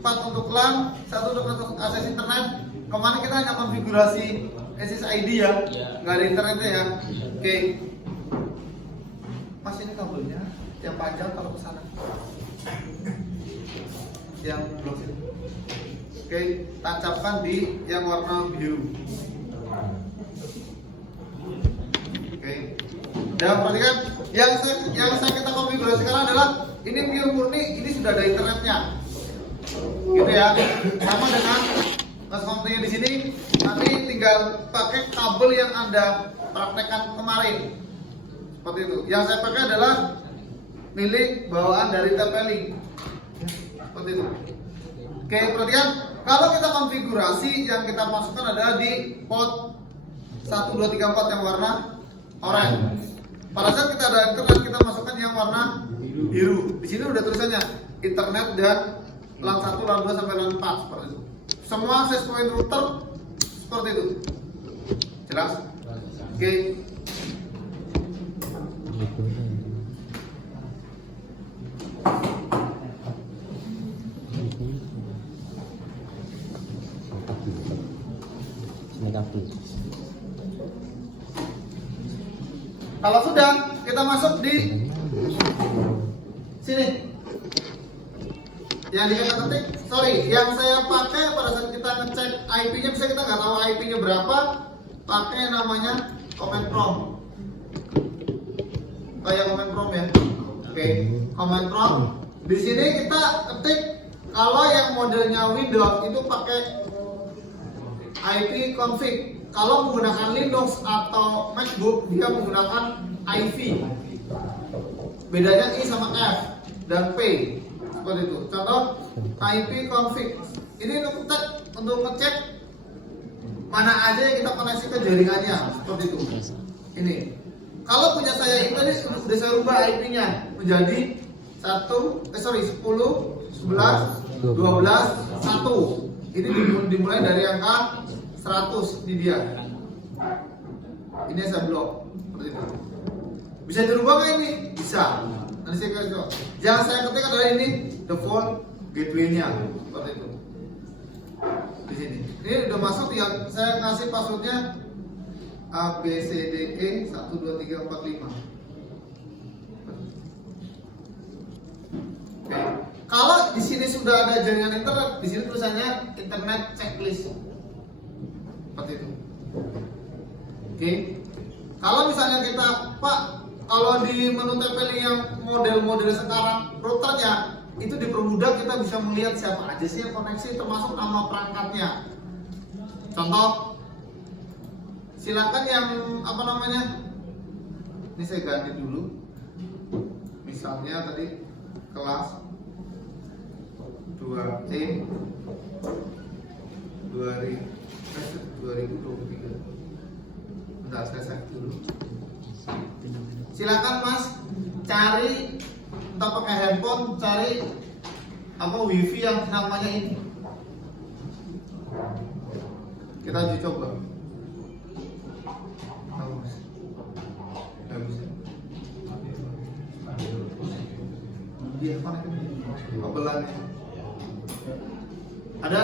4 untuk LAN, 1 untuk akses internet. Kemarin kita hanya konfigurasi SSID ya, nggak ada internetnya ya. Oke. Mas, ini kabelnya yang panjang kalau ke sana. Yang blok sini. Oke, tancapkan di yang warna biru. Oke. Dan perhatikan yang saya kita konfigurasi sekarang adalah ini pure murni, ini sudah ada internetnya. Gitu ya. Sama dengan mas kontennya di sini, nanti tinggal pakai kabel yang Anda praktekkan kemarin. Seperti itu. Yang saya pakai adalah milik bawaan dari TP-Link. Seperti itu. Oke, perhatikan, kalau kita konfigurasi yang kita masukkan adalah di port 1, 2, 3, 4 yang warna oranye. Pada saat kita ada internet, kita masukkan yang warna biru. Di sini udah tulisannya internet dan LAN 1, LAN 2 sampai LAN 4 seperti itu. Semua access point router seperti itu. Jelas? Oke. Kalau sudah, kita masuk di sini. Yang kita ketik, yang saya pakai pada saat kita ngecek IP-nya, bisa kita nggak tahu IP-nya berapa, pakai namanya command prompt. Kayak command prompt ya. Oke, command prompt. Di sini kita ketik kalau yang modelnya Windows itu pakai IP config. Kalau menggunakan Linux atau MacBook, dia menggunakan IV. Bedanya I sama F dan P. Seperti itu. Contoh IP config. Ini untuk ngecek mana aja yang kita koneksi ke jaringannya. Seperti itu. Ini. Kalau punya saya ini sudah saya rubah IP-nya menjadi 10, 11, 12, 1. Ini dimulai dari angka 100 di dia. Ini saya blok seperti itu. Bisa dirubah nggak ini? Bisa. Nanti saya kasih tahu. Yang saya ketik adalah ini default gateway-nya seperti itu. Di sini. Ini udah masuk ya. Saya kasih passwordnya ABCDE 1 2 3 4 5. Oke. Kalau di sini sudah ada jaringan internet, di sini tulisannya internet checklist. Seperti itu. Oke. Kalau misalnya kita, Pak, kalau di menu TP-Link yang model-model sekarang routernya itu dipermudah, kita bisa melihat siapa aja sih yang koneksi termasuk nama perangkatnya. Contoh, silakan yang apa namanya? Ini saya ganti dulu. Misalnya tadi kelas 2E 2023. Bentar, saya save dulu. Silakan Mas cari, entah pakai handphone, cari apa wifi yang namanya ini. Kita uji coba. Dia connect kabelannya. Ada?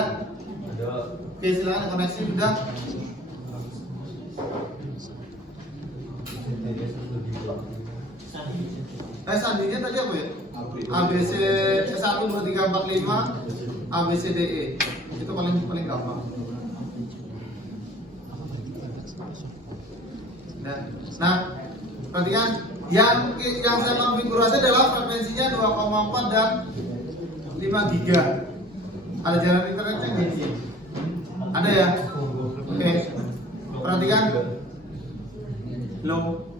Ada. Oke, silakan koneksi sudah. Sandinya tadi apa ya? ABC 1 2 3 4 5 ABCDE. Itu paling gampang. Nah, perhatikan yang saya konfigurasi adalah frekuensinya 2,4 dan 5 giga. Ada jalan internetnya nggak sih? Ada ya? Oke. Perhatikan. Low.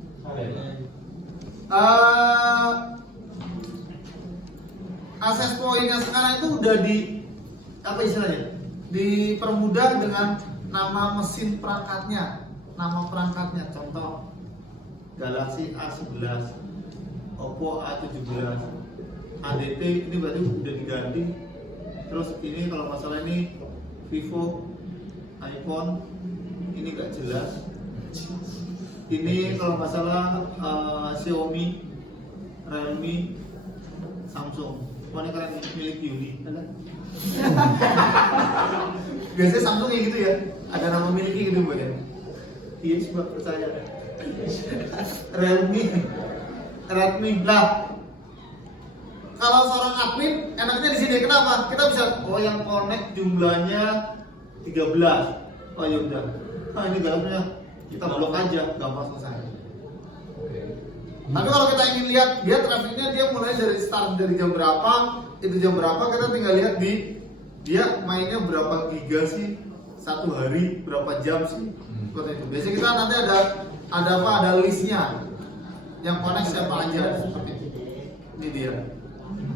Akses poinnya sekarang itu udah apa istilahnya? Dipermudah dengan nama mesin perangkatnya, nama perangkatnya. Contoh Galaxy A11, Oppo A17, ADT ini berarti udah diganti. Terus ini kalau masalah ini Vivo, iPhone, ini nggak jelas. Ini kalau masalah Xiaomi, Realme, Samsung. Pokoknya kalian milik Yuni. Biasanya Samsung kayak gitu ya, ada nama miliknya gitu buat ya. Iya coba percaya. Redmi lah. Kalau seorang admin enaknya di sini, kenapa? Kita bisa yang connect jumlahnya 13. Oh ya udah. Nah ini gampangnya kita blok aja, gampang selesai. Tapi kalau kita ingin lihat dia trafficnya, dia mulai dari start dari jam berapa, itu jam berapa, kita tinggal lihat di dia mainnya berapa giga sih satu hari, berapa jam sih, seperti itu. Biasanya kita nanti ada listnya yang connect siapa aja, seperti itu. Ini dia.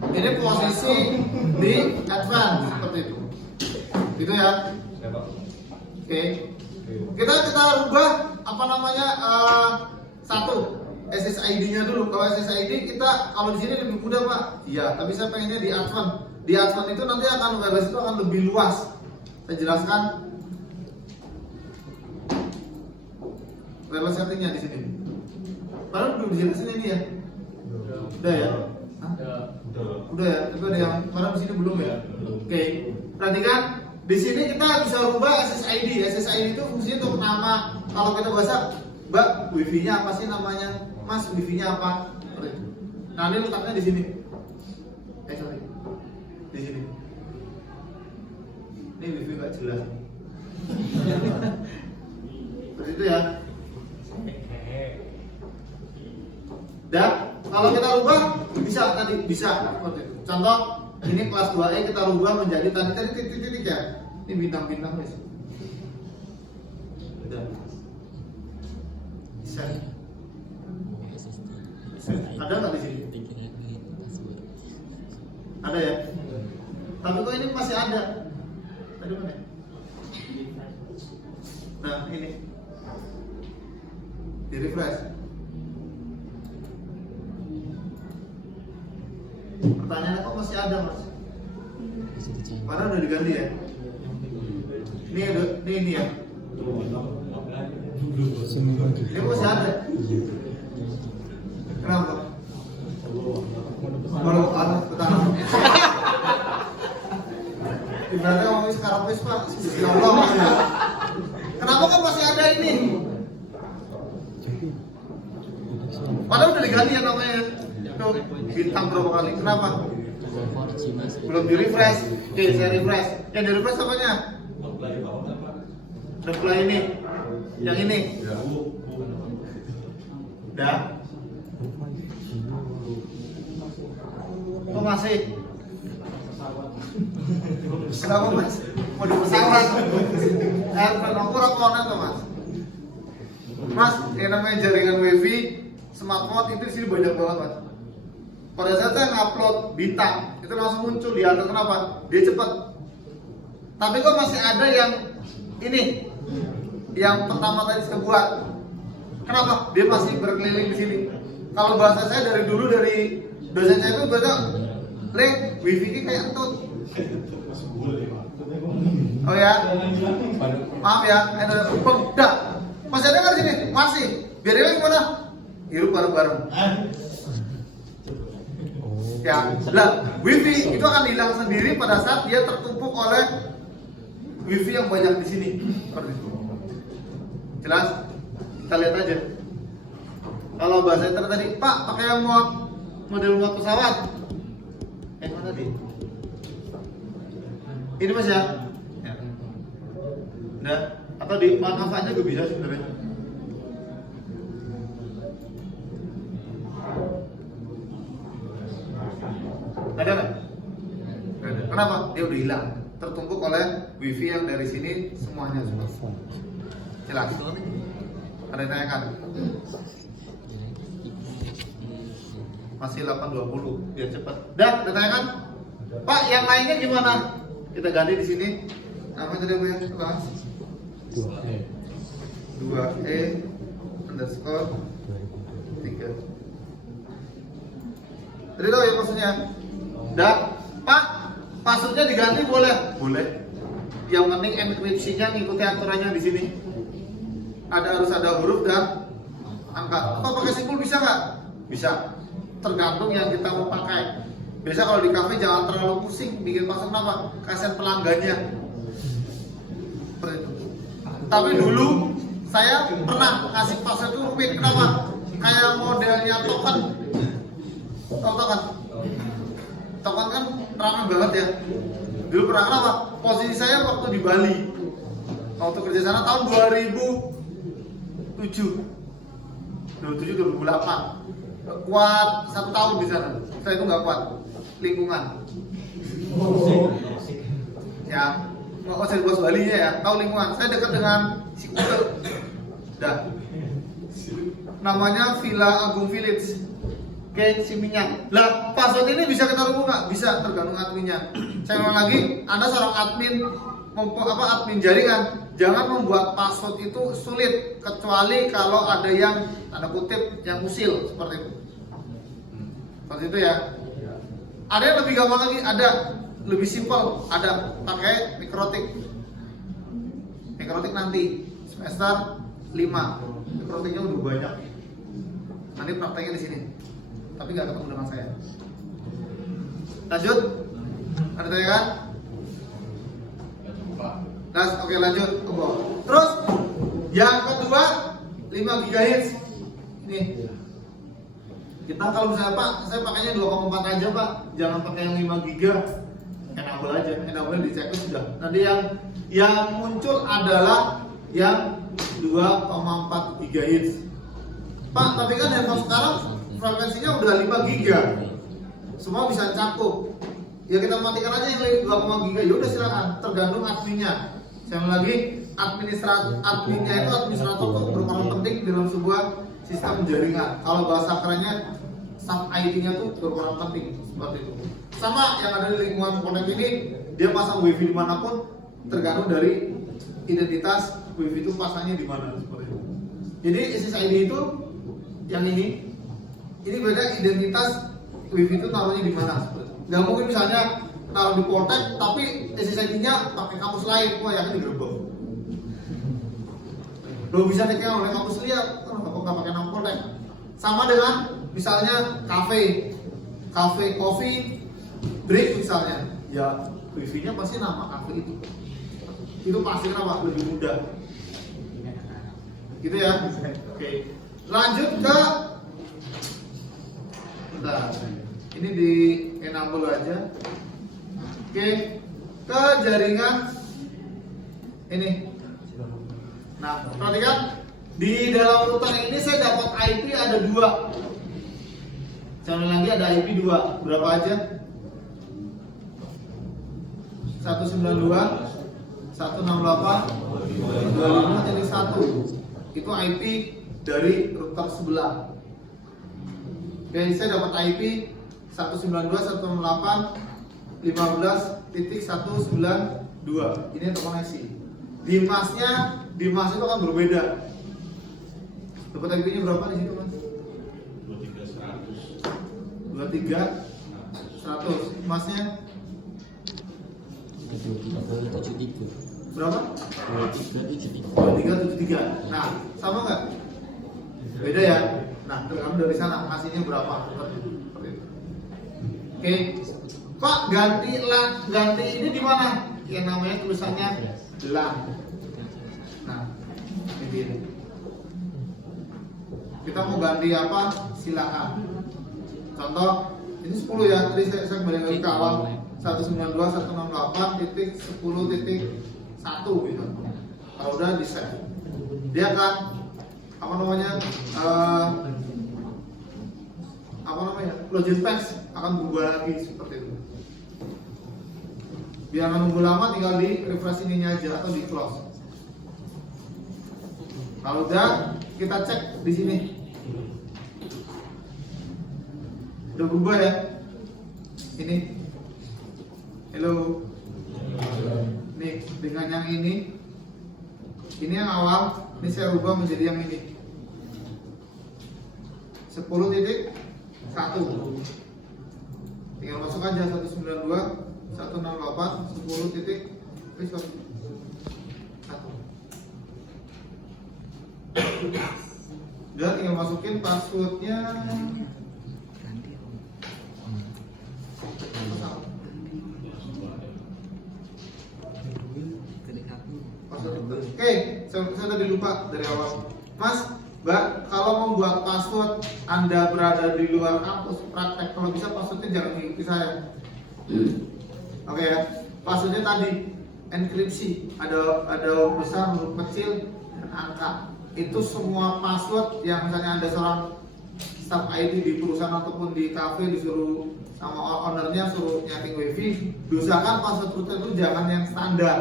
Ini posisi di advance seperti itu. Gitu ya. Oke. Kita rubah apa namanya satu SSID-nya dulu. Kalau SSID kita kalau di sini lebih mudah Pak. Iya, tapi saya pengennya di advance. Di advance itu nanti akan wireless itu akan lebih luas. Saya jelaskan wireless settingnya di sini. Padahal belum dijelasin ini ya. Udah ya? Hah? Udah ya. Tapi ada yang mana di sini belum ya? Oke. Perhatikan di sini kita bisa rubah SSID. SSID itu fungsinya untuk nama. Kalau kita bahasa, Mbak, wifi-nya apa sih namanya? Mas, wifi-nya apa? Nah, ini letaknya di sini. Sorry. Di sini. Ini wifi nggak jelas. Seperti itu ya. Dan kalau kita rubah bisa tadi bisa seperti itu. Contoh ini kelas 2E kita rubah menjadi tadi titik-titik ya. Ini bintang-bintang guys. Udah. Bisa. Ada nggak di sini? Ada ya. Tapi kok ini masih ada. Tadi mana? Nah ini. Di refresh. Pertanyaannya kok masih ada mas? Padahal udah diganti ya? Ini ya? Ini masih ada? Kenapa? Baru arah petang. Ibaratnya ngomongin sekarang wis pak, ya Allah ya. Kenapa kok masih ada ini? Padahal udah diganti ya namanya. Tuh, bintang berapa kali? Kenapa? Belum di refresh. Oke, saya refresh. Yang di refresh apanya? Reply ini. Yang ini. Udah. Kok masih? Kenapa mas? Mau di pesawat? Kurang konek tuh mas. Mas, yang namanya jaringan wifi smartphone itu di sini banyak banget mas. Pada saat saya ngupload bintang, itu langsung muncul di atas. Kenapa? Dia cepat. Tapi kok masih ada yang ini, yang pertama tadi saya buat. Kenapa? Dia masih berkeliling di sini. Kalau bahasa saya dari dulu dari dosen saya itu berkata, "Lek, wifi ini kayak entut." Oh ya, maaf ya, udah. Masih ada nggak di sini? Masih. Biarin gimana? Hirup bareng-bareng. Ya, lah wifi itu akan hilang sendiri pada saat dia tertumpuk oleh wifi yang banyak di sini. Jelas? Kita lihat aja. Kalau bahasa internet tadi, Pak, pakai yang model muat pesawat. Mana tadi? Ini mas ya? Ya. Nah, atau di mana aja juga bisa sebenarnya. Ada nggak? Ada. Kenapa? Dia udah hilang, tertumpuk oleh wifi yang dari sini semuanya semua. Jelas? Ada yang tanyakan? Masih 820, biar cepat. Dah, ada tanyakan? Pak, yang lainnya gimana? Kita ganti di sini. Apa tadi apa ya? Kelas 2E underscore 3. Tadi tahu ya maksudnya? Dah, Pak, passwordnya diganti boleh? Boleh. Yang penting enkripsinya ngikuti aturannya di sini. Harus ada huruf dan angka. Atau pakai simbol bisa nggak? Bisa. Tergantung yang kita mau pakai. Biasa kalau di kafe jangan terlalu pusing bikin password, kenapa? Kasihan pelanggannya. Seperti itu. Tapi dulu saya pernah ngasih password itu rumit, kenapa? Kayak modelnya token. Tahu token? Token kan ramai banget ya. Dulu pernah, kenapa? Posisi saya waktu di Bali, waktu kerja sana tahun 2007 2008, kuat 1 tahun di sana. Saya itu nggak kuat lingkungan. Ya, mau saya bos Bali ya, tahu lingkungan. Saya dekat dengan si Kutu. Dah. Namanya Villa Agung Village. Oke, si Minyak. Lah, password ini bisa kita rubah nggak? Bisa, tergantung adminnya. Saya ulang lagi, Anda seorang admin admin jaringan, jangan membuat password itu sulit kecuali kalau ada yang tanda kutip yang usil seperti itu. Seperti itu ya. Ada yang lebih gampang lagi, ada lebih simpel, ada pakai mikrotik. Mikrotik nanti semester 5. Mikrotiknya udah banyak. Nanti prakteknya di sini. Tapi nggak ketemu dengan saya. Lanjut. Ada tanya kan? Oke, lanjut ke bawah. Terus yang kedua 5 GHz. Ini. Kita kalau misalnya Pak, saya pakainya 2,4 aja Pak, jangan pakai yang 5 GB. Enable aja, enable di check sudah. Nanti yang muncul adalah yang 2,4 GHz. Pak, tapi kan handphone sekarang frekuensinya udah 5 GB. Semua bisa cakup. Ya kita matikan aja yang 2,4 GB. Ya udah silakan, tergantung adminnya. Saya lagi, adminnya itu administrator itu berperan penting dalam sebuah sistem jaringan. Kalau bahasa kerennya sub ID-nya tuh berperan penting seperti itu. Sama yang ada di lingkungan Poltek ini, dia pasang WiFi dimanapun tergantung dari identitas WiFi itu pasangnya di mana seperti itu. Jadi SSID itu yang ini beda identitas WiFi itu taruhnya di mana seperti itu. Nggak mungkin misalnya taruh di Poltek tapi SSID-nya pakai kampus lain, wah yakin digerebek. Lo bisa dikira oleh kampus lihat, nggak pakai nama Poltek. Sama dengan misalnya kafe, coffee break misalnya, ya wifi-nya pasti nama kafe itu. Itu pasti kenapa? Lebih mudah. Gitu ya. Oke. Lanjut ke, bentar. Ini di enable aja. Oke, ke jaringan ini. Nah, perhatikan di dalam router ini saya dapat IP ada 2. Channel lagi ada IP 2. Berapa aja? 192, 168, 25 jadi 1. Itu IP dari router sebelah. Oke, saya dapat IP 192, 168, 15.192. Ini terkoneksi. Di masnya itu akan berbeda. Dapat IP-nya berapa di situ, Mas? 23.100. Masnya berapa? 2373. Nah, sama nggak? Beda ya. Nah, tergantung dari sana masnya berapa. Oke. Pak, ganti ini di mana? Yang namanya tulisannya LAN. Nah, ini. Kita mau ganti apa? Silakan. Contoh, ini 10 ya. Tadi saya kembali lagi ke awal. 192.168.10.1 gitu. Kalau udah di save, dia akan login page akan berubah lagi seperti itu. Biar nggak nunggu lama, tinggal di refresh ininya aja atau di close. Kalau udah, kita cek di sini. Udah berubah ya. Ini. Halo. Nih, dengan yang ini yang awal, ini saya rubah menjadi yang ini. 10.1. Tinggal masuk aja 192, 168, 10.1. Udah, tinggal masukin passwordnya. Oke, saya tadi lupa dari awal. Mas, Mbak, kalau membuat password Anda berada di luar kampus praktek, kalau bisa passwordnya jangan mengikuti saya. Oke ya, passwordnya tadi enkripsi, ada huruf besar, huruf kecil, dan angka. Itu semua password yang misalnya Anda seorang staff IT di perusahaan ataupun di cafe disuruh sama ownernya suruh nyeting wifi, diusahakan password router itu jangan yang standar.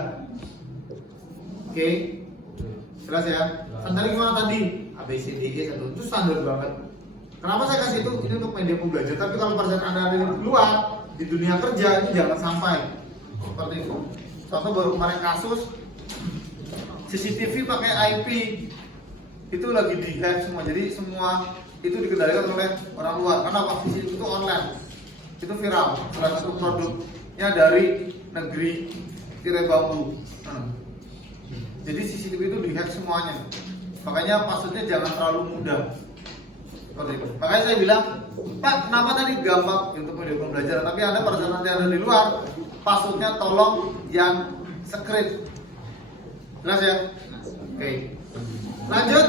Oke, jelas ya. Standar gimana tadi? ABCDE itu standar banget. Kenapa saya kasih itu? Ini untuk media pembelajar. Tapi kalau pada saat Anda ada di luar, di dunia kerja, ini jangan sampai seperti itu. Contoh baru kemarin kasus CCTV pakai IP itu lagi di-hack semua. Jadi semua itu dikendalikan oleh orang luar. Karena apa? CCTV itu online. Itu viral. Salah satu produknya dari negeri tirai bambu. Jadi CCTV itu di-hack semuanya. Makanya passwordnya jangan terlalu mudah. Seperti itu. Makanya saya bilang, Pak, kenapa tadi gampang untuk media pembelajaran? Tapi Anda pada saat nanti ada di luar, passwordnya tolong yang secret. Jelas ya? Oke. Lanjut.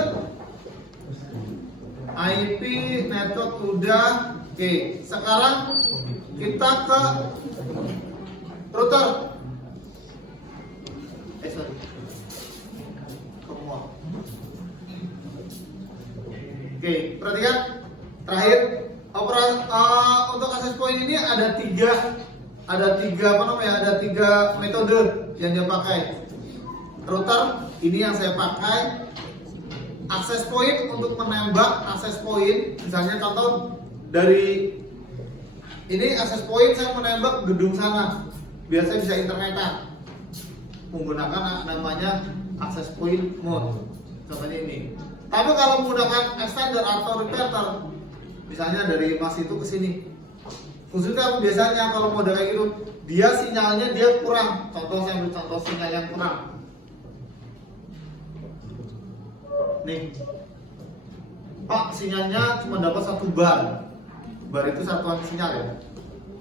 IP network udah. Oke. Sekarang kita ke router. Sorry. Oke, perhatikan terakhir untuk access point ini ada tiga metode yang dia pakai. Router ini yang saya pakai. Access point untuk menembak access point, misalnya contoh dari ini access point saya menembak gedung sana, biasanya bisa internetan menggunakan namanya access point mode. Contohnya ini. Tapi kalau menggunakan extender atau repeater, misalnya dari Mas itu ke sini, khususnya biasanya kalau mode kayak gitu, dia sinyalnya dia kurang. Contoh saya ambil contoh sinyal yang kurang. Nih, Pak, sinyalnya cuma dapat 1 bar. Bar itu satuan sinyal ya.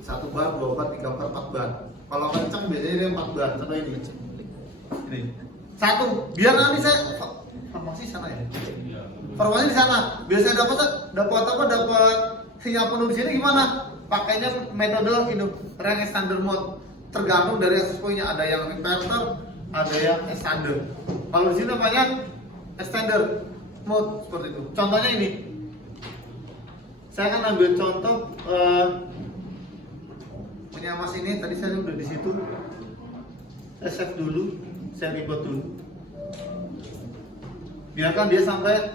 1 bar, 2 bar, 3 bar, 4 bar. Kalau kenceng biasanya dia 4 bar. Contoh ini. Ini. 1. Biar nanti saya informasi sana ya. Informasi di sana. Biasanya dapat sinyal penuh di sini gimana? Pakainya metode itu range extender mode. Tergantung dari access point-nya, ada yang repeater, ada yang extender. Kalau di sini namanya extender mode seperti itu. Contohnya ini. Saya akan ambil contoh punya Mas ini. Tadi saya udah di situ. Saya save dulu, saya reboot dulu. Biarkan dia sampai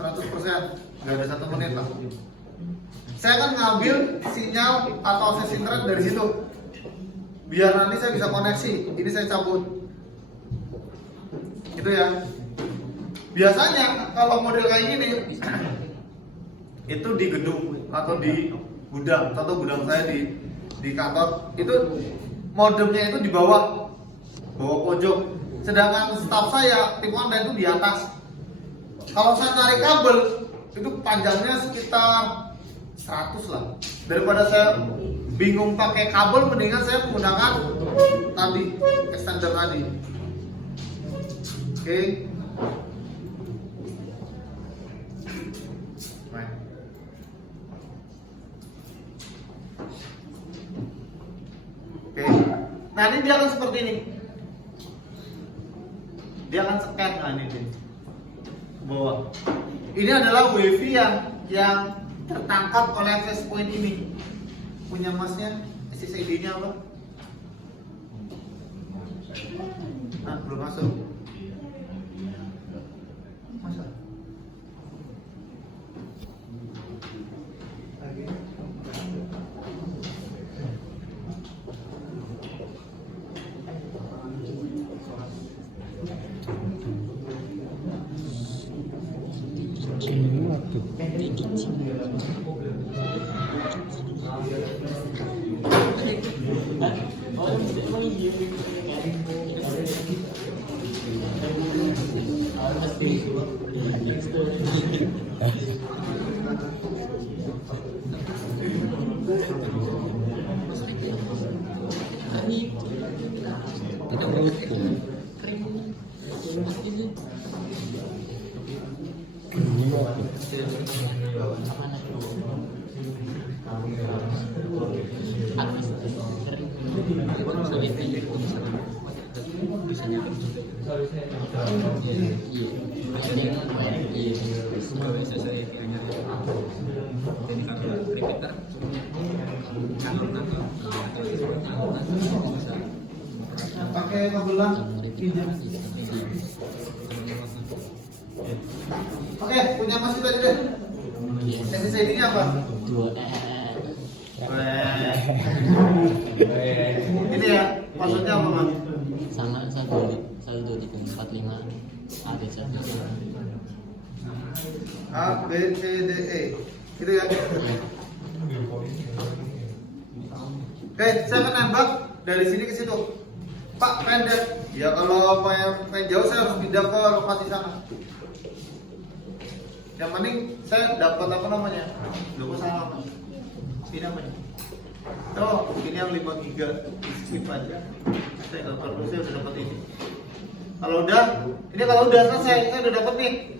100%, nggak ada 1 menit lah. Saya akan ngambil sinyal atau akses internet dari situ. Biar nanti saya bisa koneksi. Ini saya cabut. Gitu ya. Biasanya kalau model kayak gini itu di gedung atau di gudang. Contoh gudang saya di kantor itu modemnya itu di bawah pojok. Sedangkan staff saya tim online itu di atas. Kalau saya tarik kabel itu panjangnya sekitar 100 lah. Daripada saya bingung pakai kabel, mendingan saya menggunakan tadi extender tadi. Oke. Oke. Nah ini dia akan seperti ini. Dia akan scan ini ke bawah. Ini adalah wifi yang tertangkap oleh access point ini. Punya Masnya, SSID-nya apa? Nah, belum masuk. Masuk. Lagi. Pakai kabelan. Oke, punya Mas tadi deh. SSID-nya apa? Ini ya, maksudnya apa, Mas? Sama saldo di 45 ABC. A, B, C, D, E. Gitu ya. Oke, saya akan nembak dari sini ke situ. Pak, pendek. Ya kalau pengen jauh saya harus pindah ke lokasi sana. Yang penting saya dapat apa namanya? Lupa salah apa? Ini apa nih? Oh, ini yang 5 giga. Skip aja. Saya nggak perlu, saya udah dapat ini. Kalau udah selesai, saya udah dapat nih.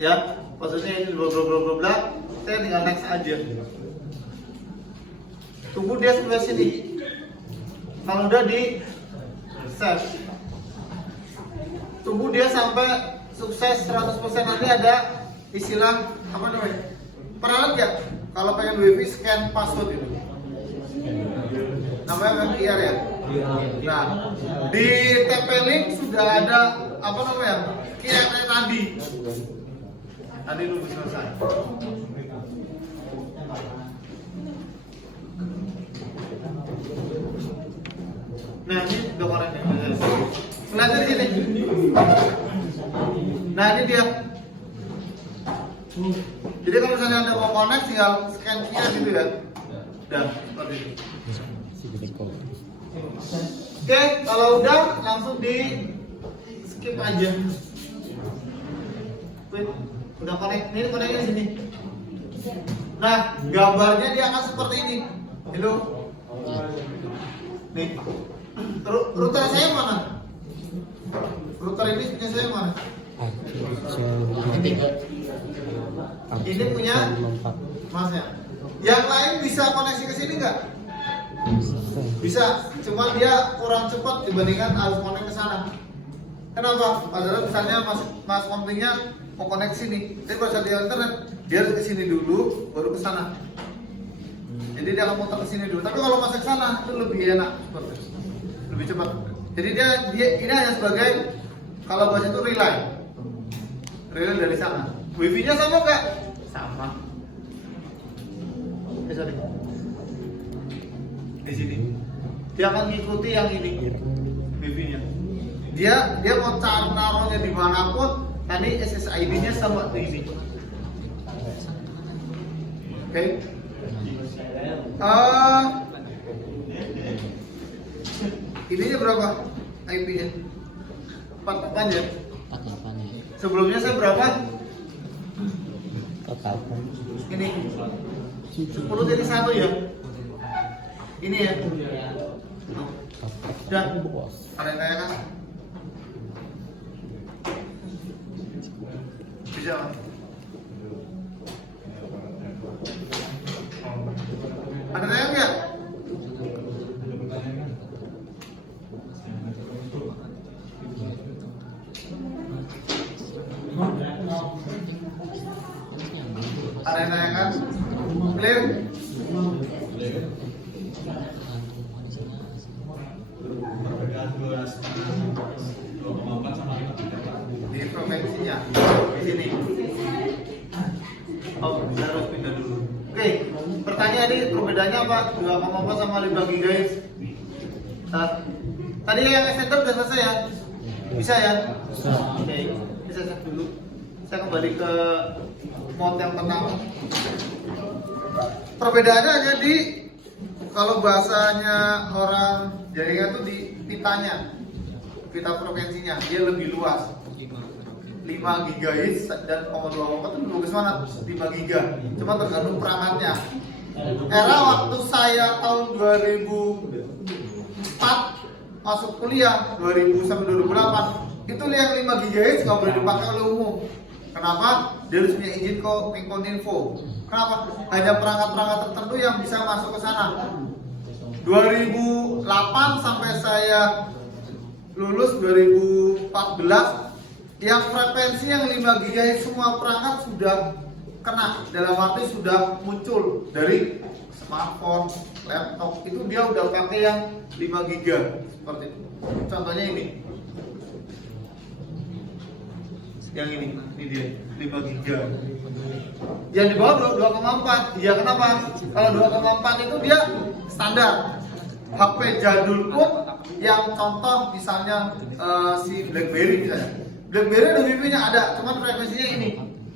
Ya, maksudnya ini bla, saya tinggal next aja. Tunggu dia sampai sini. Kalau udah di save, tunggu dia sampai sukses 100%. Nanti ada istilah apa namanya? Pernah lihat ya? Kalau pengen wifi scan password itu namanya MQR ya. Nah, di TP-Link sudah ada apa namanya? QR tadi. Tadi nunggu selesai. Nah, ini dokumennya. Selanjutnya di sini. Nah, ini dia. Jadi kalau misalnya Anda mau connect tinggal scan QR gitu ya. Dan seperti itu. Oke, kalau udah langsung di skip aja. Wait, udah connect. Ini connectnya di sini. Nah, gambarnya dia akan seperti ini. Itu. Nih. Router saya mana? Router ini punya saya mana? Ini punya Masnya. Yang lain bisa koneksi ke sini nggak? Bisa, cuma dia kurang cepat dibandingkan harus koneksi ke sana. Kenapa? Padahal misalnya mas komplingnya mau koneksi nih, tapi pada saat di internet dia harus ke sini dulu, baru ke sana. Jadi dia akan muter ke sini dulu. Tapi kalau masuk ke sana itu lebih enak, lebih cepat. Jadi dia ini hanya sebagai kalau bahasa itu relay dari sana. Wifi-nya sama nggak? Sama. Sorry. Di sini. Dia akan ngikuti yang ini. Wifi-nya. Dia mau naruhnya dimanapun. Tadi SSID-nya sama di ini. Oke. Ininya berapa? IP-nya? 48 ya? 48 ya. Sebelumnya saya berapa? Total. Ini 10 jadi 1 ya? Ini ya? Sudah? Ada yang tanya kan? Bisa kan? Ada tanya nggak? Ada yang tanya kan? Clear? Di provinsinya di sini. Oh, kita harus pindah dulu. Oke, pertanyaan ini perbedaannya apa? 2,4 sama 5 GHz. Tadi yang extender sudah selesai ya? Bisa ya? Oke, bisa cek dulu. Saya kembali ke mode yang pertama. Perbedaannya hanya di kalau bahasanya orang jaringan itu di pitanya, pita provinsinya dia lebih luas. 5 GHz dan 0,24 itu bagus mana? 5 GB. Cuma tergantung perangkatnya. Era waktu saya tahun 2004 masuk kuliah 2000 sampai 2008 itu yang 5 GHz nggak boleh dipakai oleh umum. Kenapa? Dia harus punya izin ke Menkominfo. Kenapa? Hanya perangkat-perangkat tertentu yang bisa masuk ke sana. 2008 sampai saya lulus 2014, yang frekuensi yang 5 GHz semua perangkat sudah kena, dalam arti sudah muncul dari smartphone, laptop, itu dia udah pakai yang 5 GB seperti itu. Contohnya ini, yang ini dia 5 GB. Yang di bawah 2,4. Ya kenapa? Kalau 2,4 itu dia standar. HP jadul pun yang contoh misalnya si BlackBerry misalnya. BlackBerry ada WiFi-nya ada, cuman frekuensinya ini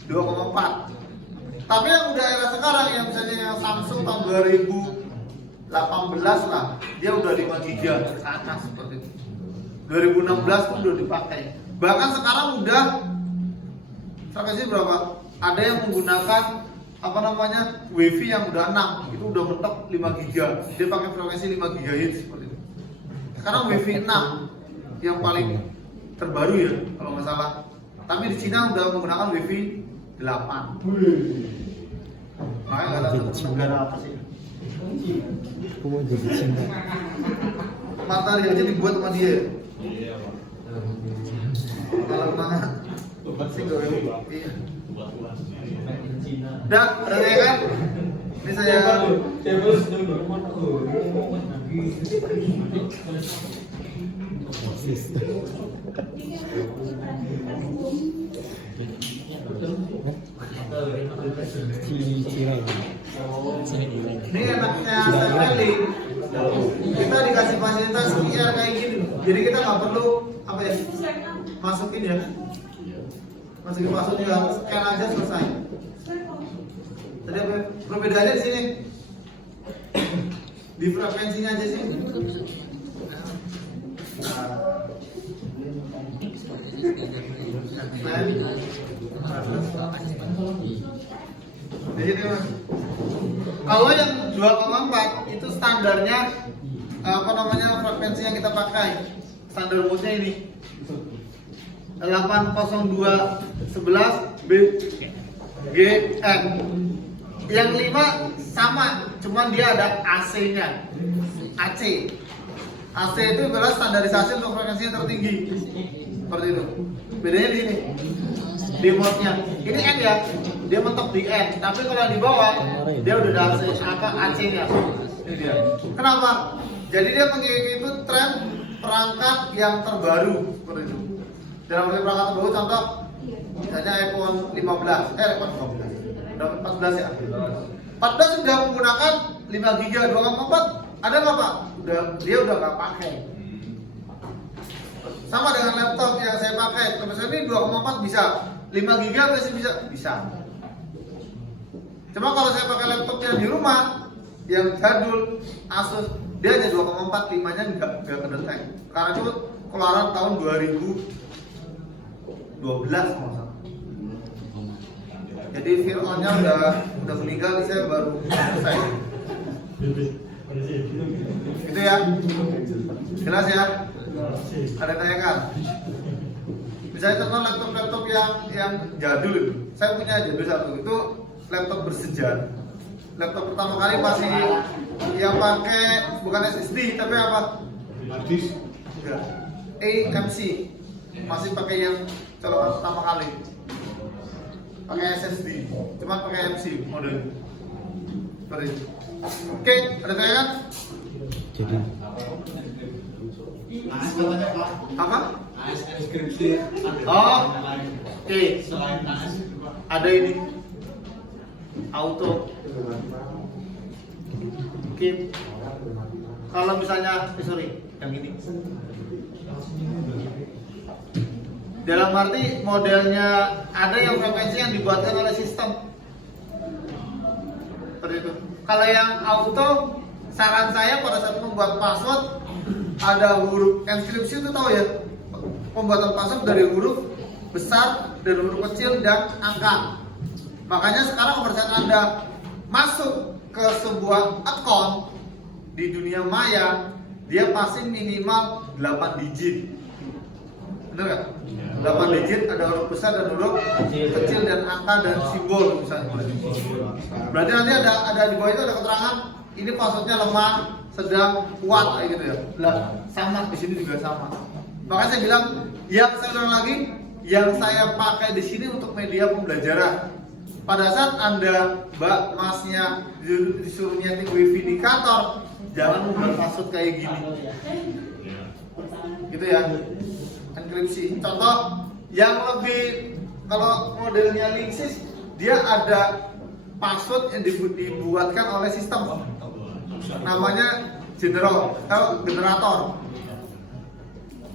2,4. Tapi yang udah era sekarang yang misalnya yang Samsung tahun 2018 lah, dia udah 5 GB ke atas seperti itu. 2016 pun udah dipakai. Bahkan sekarang udah frekuensi berapa? Ada yang menggunakan WiFi yang udah 6, itu udah mentok 5 GB. Dia pakai frekuensi 5 GHz seperti itu. Sekarang WiFi 6 yang paling terbaru ya kalau nggak salah. Tapi di Cina udah menggunakan WiFi 8. Makanya nggak tahu negara apa sih. Aku mau jadi cinta. Matahari aja dibuat sama dia. Kalau mana? Sih gak iya. Udah, ya kan? Ini saya ini enaknya Stanley. Kita dikasih fasilitas QR kayak gini. Jadi kita nggak perlu masukin ya. Masukin passwordnya, scan aja selesai. Tadi perbedaannya di sini. Di frekuensinya aja sih. Di sini mas. Kalau yang 2,4 itu standarnya frekuensi yang kita pakai. Standar mode-nya ini 802.11 BGN. Yang 5 sama, cuman dia ada AC-nya. AC. AC itu adalah standarisasi untuk frekuensi yang tertinggi. Seperti itu. Bedanya di sini. Di mode-nya. Ini N ya. Dia mentok di N, tapi kalau di bawah dia udah ada AC-nya. Ini dia. Kenapa? Jadi dia mengikuti tren perangkat yang terbaru seperti itu. Dalam perangkat terbaru contoh misalnya iPhone 15, iPhone 14 ya. 14 sudah menggunakan 5 GB 2,4 ada nggak Pak? Dia udah nggak pakai. Sama dengan laptop yang saya pakai, misalnya ini 2,4 bisa, 5 GB masih bisa. Cuma kalau saya pakai laptopnya di rumah yang jadul Asus, dia hanya 2,4, 5-nya nggak kedetek. Karena itu keluaran tahun 2012 maksudnya. Jadi Fir'aunnya udah meninggal, saya baru selesai. Gitu ya. Jelas ya? Ada tanyakan? Misalnya contoh laptop yang jadul itu. Saya punya jadul satu, itu laptop bersejarah. Laptop pertama kali masih yang pakai bukan SSD tapi apa? Disk. Enggak. eMMC. Masih pakai yang colokan pertama kali. Pakai SSD, cuma pakai MC model. Seperti itu. Oke, ada tanyakan? Jadi Apa? Oh, oke. Ada ini auto. Oke. Kalau misalnya, yang ini. Dalam arti modelnya ada yang frekuensi yang dibuatkan oleh sistem. Seperti itu. Kalau yang auto, saran saya pada saat membuat password ada huruf enkripsi itu tahu ya. Pembuatan password dari huruf besar, dari huruf kecil dan angka. Makanya sekarang pada saat Anda masuk ke sebuah account di dunia maya, dia pasti minimal 8 digit. bener nggak? 8 digit, ada huruf besar dan huruf kecil dan angka dan simbol misalnya. Berarti nanti ada di bawah itu ada keterangan ini passwordnya lemah, sedang, kuat kayak gitu ya. Lah sama di sini juga sama. Makanya saya bilang yang saya ulang lagi, yang saya pakai di sini untuk media pembelajaran. Pada saat Anda, Mbak, Masnya disuruh nyeting wifi di kantor, jangan membuat password kayak gini. Gitu ya. Enkripsi. Contoh yang lebih, kalau modelnya Linksys, dia ada password yang dibuatkan oleh sistem. Namanya generator.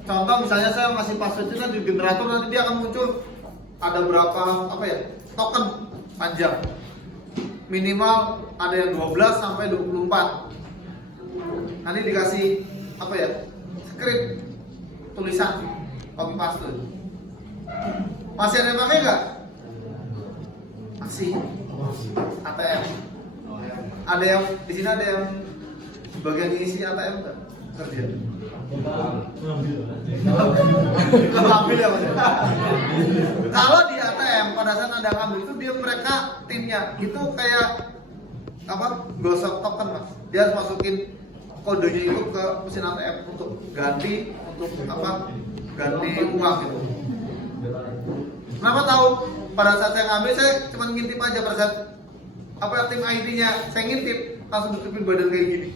Contoh misalnya saya masih passwordnya di generator, nanti dia akan muncul ada berapa token panjang. Minimal ada yang 12 sampai 24. Nanti dikasih script tulisan copy paste. Masih ada yang pakai nggak? Masih. ATM. Ada yang di sini ada yang bagian isi ATM nggak? Kerja. Ambil ya Mas. Kalau di ATM pada saat Anda ngambil itu mereka timnya itu kayak gosok token Mas. Dia harus masukin kodenya itu ke mesin ATM untuk ganti ganti uang gitu. Kenapa tahu? Pada saat saya ngambil saya cuma ngintip aja pada saat tim ID-nya saya ngintip langsung tutupin badan kayak gini.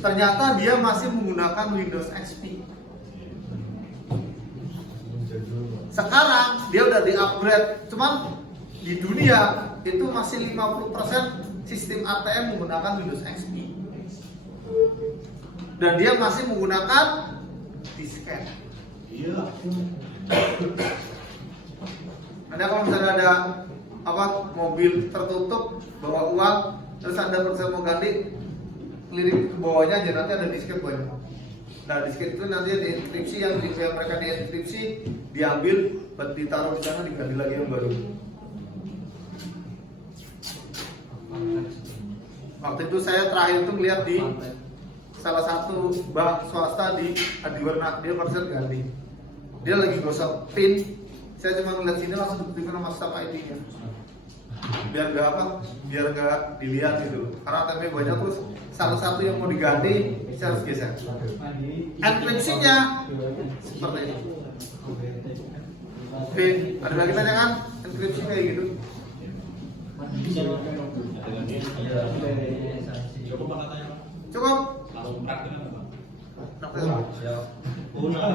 Ternyata dia masih menggunakan Windows XP. Sekarang dia udah di-upgrade, cuman di dunia itu masih 50% sistem ATM menggunakan Windows XP. Dan dia masih menggunakan disket. Anda kalau misalnya ada mobil tertutup bawa uang, terus Anda berusaha mau ganti, lirik ke bawahnya aja, nanti ada disket banyak. Nah disket itu nanti dienkripsi, yang mereka dienkripsi diambil, ditaruh di sana, diganti lagi yang baru. Waktu itu saya terakhir itu lihat di salah satu bank swasta di Adiwarna, dia persen ganti. Dia lagi gosok pin, saya cuma ngeliat sini langsung buktikan sama staff ID-nya. Biar nggak dilihat gitu. Karena ATM banyak, terus salah satu yang mau diganti saya harus geser. Enkripsinya seperti ini. Oke, ada lagi tanya kan? Enkripsi kayak gitu. Cukup.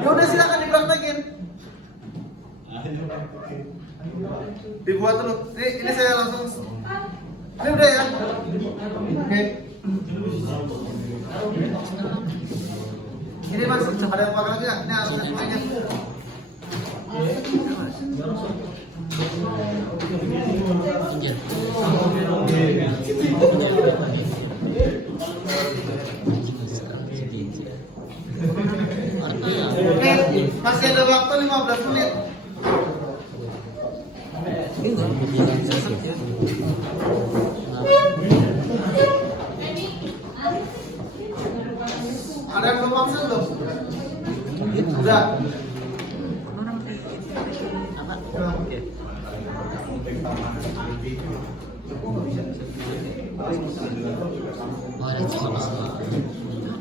Ya udah silakan dipraktekin. Dibuat dulu. Ini saya langsung. Ini udah ya. Oke. Ini Mas, ada yang pakai lagi nggak? Ini harus semuanya. Oke, masih ada waktu 15 menit. Ada yang belum absen belum? Udah.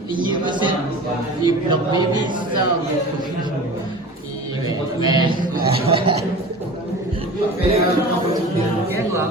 Iya bisa, di blog bisa. Iya, Oke, gua